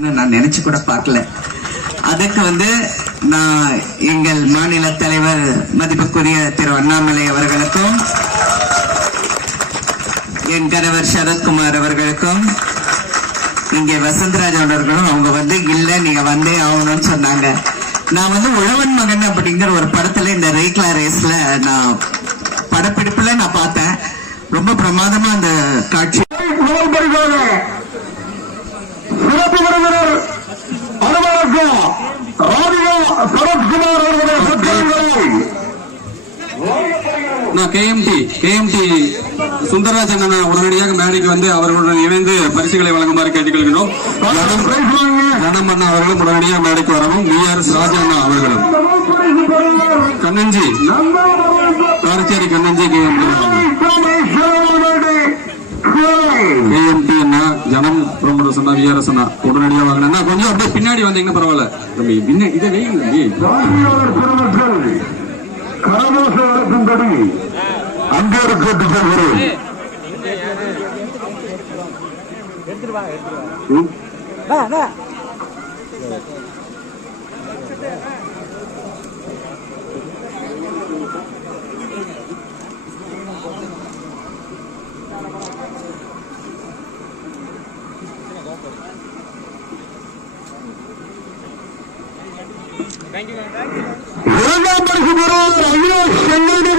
நான் நினைச்சு கூட பார்க்கல. அதுக்கு வந்து நான் எங்கள் மாநில தலைவர் மதிப்புக்குரிய திரு அண்ணாமலை அவர்களுக்கும் என் கணவர் சரத்குமார் அவர்களுக்கும் இங்கே வசந்தராஜ் அவர்களும் அவங்க வந்து இல்ல நீங்க வந்தே ஆகணும்னு சொன்னாங்க. நான் வந்து உழவன் மகன் அப்படிங்கிற ஒரு படத்துல இந்த ரேக்லா ரேஸ்ல நான் படப்பிடிப்புல நான் பார்த்தேன். ரொம்ப பிரமாதமா அந்த காட்சி. கேஎம்டி கேஎம்டி சுந்தரராஜ் அண்ணன் உடனடியாக மேடைக்கு வந்து அவர்களுடன் இணைந்து பரிசுகளை வழங்குமாறு கேட்டுக்கொள்கிறோம் கணம் அண்ணா அவர்களும் உடனடியாக மேடைக்கு வரவும் விஆர்எஸ் ராஜா அண்ணா அவர்களும். கண்ணஞ்சி காரச்சேரி கண்ணஞ்சி கேஎம்டி கேஎம்டி அண்ணா ஜனம் ப்ரோமோட்டர்ஸ் அண்ணா விஆர்எஸ் அண்ணா உடனடியாக வாங்கினா அண்ணா, கொஞ்சம் அப்படியே பின்னாடி வந்தீங்கன்னா பரவாயில்ல. தம்பி பின்ன இதை வெயிங்க கரகோஷம் நடக்கும்படி அன்போடு கேட்டுக் கொள்கிறேன் இரண்டாம் Onlara yok, onlara